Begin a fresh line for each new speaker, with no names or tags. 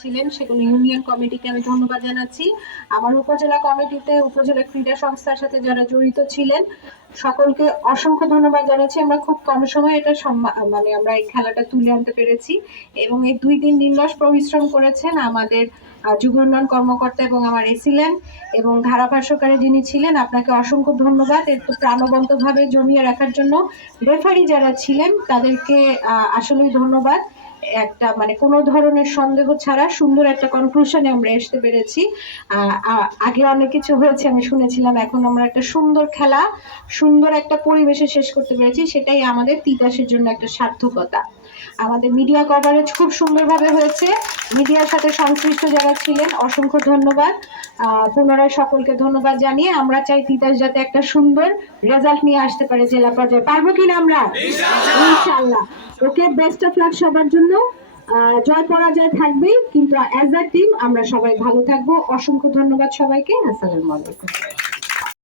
ছিলেন সেগুলো ইউনিয়ন কমিটিকে আমি ধন্যবাদ জানাচ্ছি। আমার উপজেলা কমিটিতে, উপজেলা ক্রীড়া সংস্থার সাথে যারা জড়িত ছিলেন, সকলকে অসংখ্য ধন্যবাদ জানাচ্ছি। আমরা খুব কম সময়ে এটা মানে আমরা এই খেলাটা তুলে আনতে পেরেছি এবং এই দুই দিন নির্লস পরিশ্রম করেছেন আমাদের যুব উন্নয়ন কর্মকর্তা এবং আমার এসিলেন এবং ধারাভাষ্যকারী যিনি ছিলেন, আপনাকে অসংখ্য ধন্যবাদ। একটু প্রাণবন্তভাবে জমিয়ে রাখার জন্য রেফারি যারা ছিলেন, তাদেরকে আসলেই ধন্যবাদ। একটা মানে কোনো ধরনের সন্দেহ ছাড়া সুন্দর একটা কনক্লুশনে আমরা আসতে পেরেছি। আগে অনেক কিছু হয়েছে, আমি শুনেছিলাম, এখন আমরা একটা সুন্দর খেলা, সুন্দর একটা পরিবেশে শেষ করতে পেরেছি, সেটাই আমাদের তিতাসের জন্য একটা সার্থকতা। আমাদের মিডিয়া কভারেজ খুব সুন্দরভাবে হয়েছে। মিডিয়ার সাথে সংশ্লিষ্ট যারা ছিলেন অসংখ্য ধন্যবাদ। পুনরায় সকলকে ধন্যবাদ জানিয়ে আমরা চাই তিতাস যাতে একটা সুন্দর রেজাল্ট নিয়ে আসতে পারে জেলা পর্যায়ে। পারব কিনা আমরা? ইনশাল্লাহ ওকে বেস্ট অফ লাক সবার জন্য। জয় পরাজয় থাকবেই কিন্তু অ্যাজ আ টিম আমরা সবাই ভালো থাকব। অসংখ্য ধন্যবাদ সবাইকে। আসসালামু আলাইকুম।